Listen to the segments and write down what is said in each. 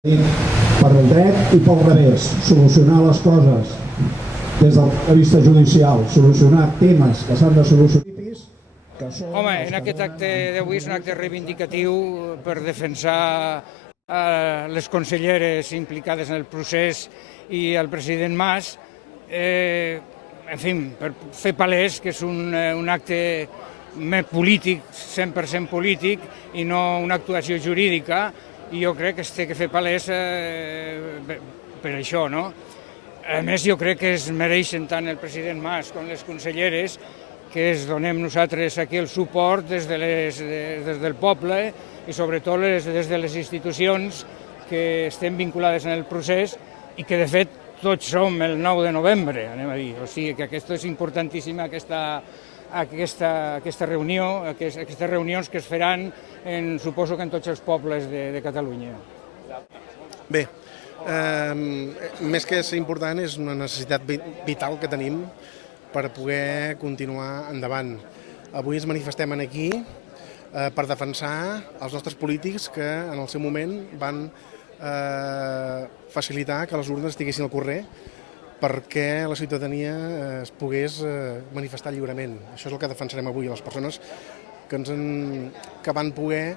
per el dret i pel revés, solucionar les coses des del punt de vista judicial, solucionar temes que s'han de solucionar. Home, en aquest acte d'avui és un acte reivindicatiu per defensar les conselleres implicades en el procés i el president Mas, en fi, per fer palès que és un acte més polític, 100% polític, i no una actuació jurídica, i jo crec que es té que fer palès per això, no? A més, jo crec que es mereixen tant el president Mas com les conselleres que es donem nosaltres aquí el suport des del poble i sobretot des de les institucions que estem vinculades en el procés i que de fet tots som el 9 de novembre, anem a dir. O sigui que aquesta és importantíssima, aquesta reunió, aquestes reunions que es faran, suposo que en tots els pobles de Catalunya. Bé, més que ser important és una necessitat vital que tenim per poder continuar endavant. Avui ens manifestem aquí per defensar els nostres polítics que en el seu moment van facilitar que les urnes estiguessin al carrer perquè la ciutadania es pogués manifestar lliurement. Això és el que defensarem avui, les persones que van poder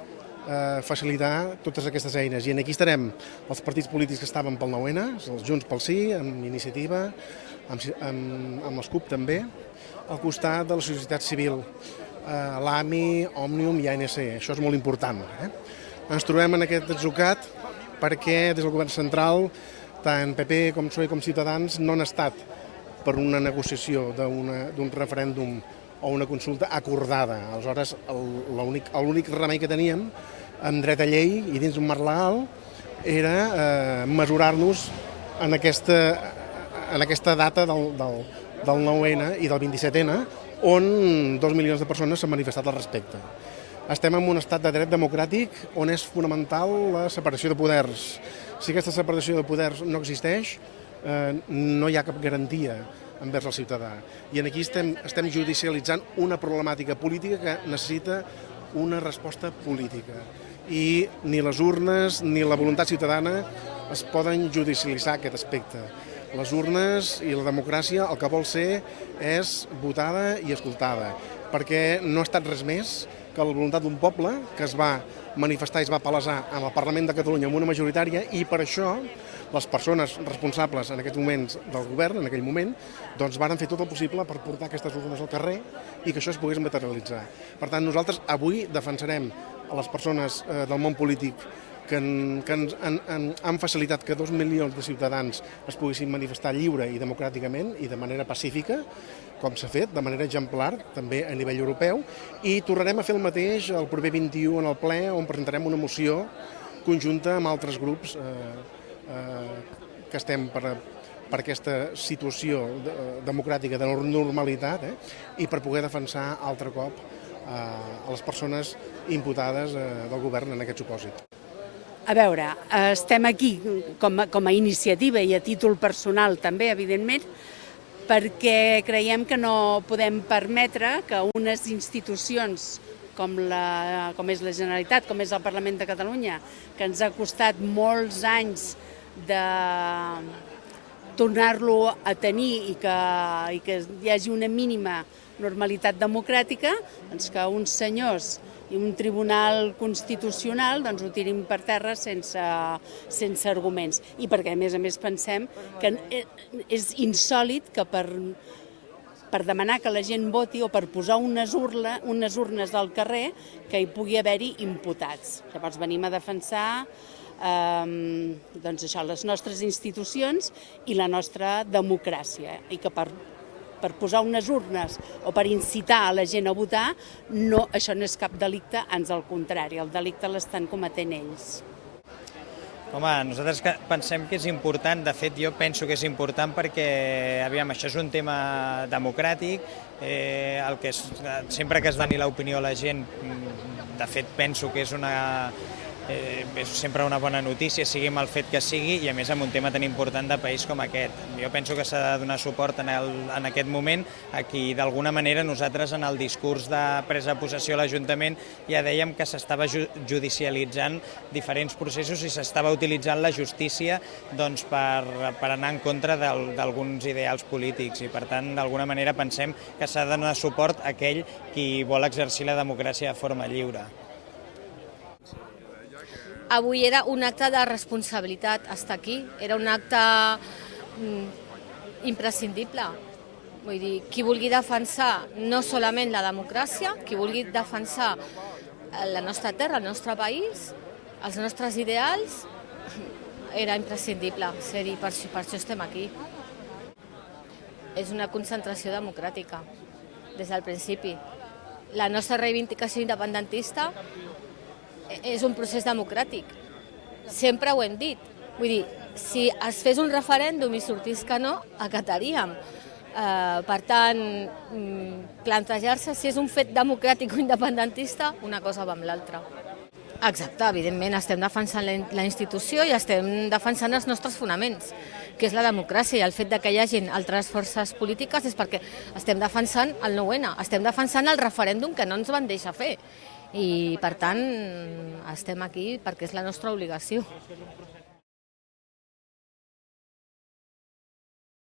facilitar totes aquestes eines. I aquí estarem els partits polítics que estaven pel 9-N, els Junts pel Sí, amb Iniciativa, amb les CUP també, al costat de la societat civil, l'AMI, Òmnium i ANC. Això és molt important. Ens trobem en aquest atzucac perquè des del govern central, tant PP com PSOE com Ciutadans, no han estat per una negociació d'un referèndum o una consulta acordada. Aleshores, l'únic remei que teníem amb dret a llei i dins d'un marc legal era mesurar-nos en aquesta data del 9-N i del 27N, on 2 milions de persones s'han manifestat al respecte. Estem en un estat de dret democràtic on és fonamental la separació de poders. Si aquesta separació de poders no existeix, no hi ha cap garantia envers el ciutadà. I aquí estem judicialitzant una problemàtica política que necessita una resposta política. I ni les urnes ni la voluntat ciutadana es poden judicialitzar aquest aspecte. Les urnes i la democràcia el que vol ser és votada i escoltada, perquè no ha estat res més que la voluntat d'un poble que es va manifestar i es va palesar en el Parlament de Catalunya amb una majoritària, i per això les persones responsables en aquests moments del govern, en aquell moment, doncs varen fer tot el possible per portar aquestes urnes al carrer i que això es pogués materialitzar. Per tant, nosaltres avui defensarem a les persones del món polític que han facilitat que 2 milions de ciutadans es poguessin manifestar lliure i democràticament i de manera pacífica, com s'ha fet, de manera exemplar, també a nivell europeu, i tornarem a fer el mateix el proper 21 en el ple, on presentarem una moció conjunta amb altres grups que estem per aquesta situació democràtica de normalitat i per poder defensar altre cop a les persones imputades del govern en aquest supòsit. A veure, estem aquí com a iniciativa i a títol personal també, evidentment, perquè creiem que no podem permetre que unes institucions com és la Generalitat, com és el Parlament de Catalunya, que ens ha costat molts anys de tornar-lo a tenir i que hi hagi una mínima normalitat democràtica, doncs que uns senyors i un tribunal constitucional ho tirin per terra sense arguments. I perquè, a més, pensem que és insòlit que per demanar que la gent voti o per posar unes urnes al carrer que hi pugui haver-hi imputats. Llavors venim a defensar les nostres institucions i la nostra democràcia, i que per posar unes urnes o per incitar a la gent a votar, això no és cap delicte, ans al contrari, el delicte l'estan cometent ells. Home, nosaltres pensem que és important, de fet jo penso que és important perquè, aviam, això és un tema democràtic, sempre que es doni l'opinió a la gent, de fet penso que és és sempre una bona notícia, sigui amb el fet que sigui, i a més amb un tema tan important de país com aquest. Jo penso que s'ha de donar suport en aquest moment a qui d'alguna manera nosaltres en el discurs de presa de possessió a l'Ajuntament ja dèiem que s'estava judicialitzant diferents processos i s'estava utilitzant la justícia per anar en contra d'alguns ideals polítics, i per tant d'alguna manera pensem que s'ha de donar suport a aquell qui vol exercir la democràcia de forma lliure. Avui era un acte de responsabilitat estar aquí, era un acte imprescindible. Vull dir, qui vulgui defensar no solament la democràcia, qui vulgui defensar la nostra terra, el nostre país, els nostres ideals, era imprescindible ser-hi, per això estem aquí. És una concentració democràtica, des del principi. La nostra reivindicació independentista és un procés democràtic. Sempre ho hem dit. Vull dir, si es fes un referèndum i sortís que no, acataríem. Per tant, plantejar-se si és un fet democràtic o independentista, una cosa va amb l'altra. Exacte, evidentment, estem defensant la institució i estem defensant els nostres fonaments, que és la democràcia, i el fet que hi hagi altres forces polítiques és perquè estem defensant el 9-N, estem defensant el referèndum que no ens van deixar fer. I, per tant, estem aquí perquè és la nostra obligació.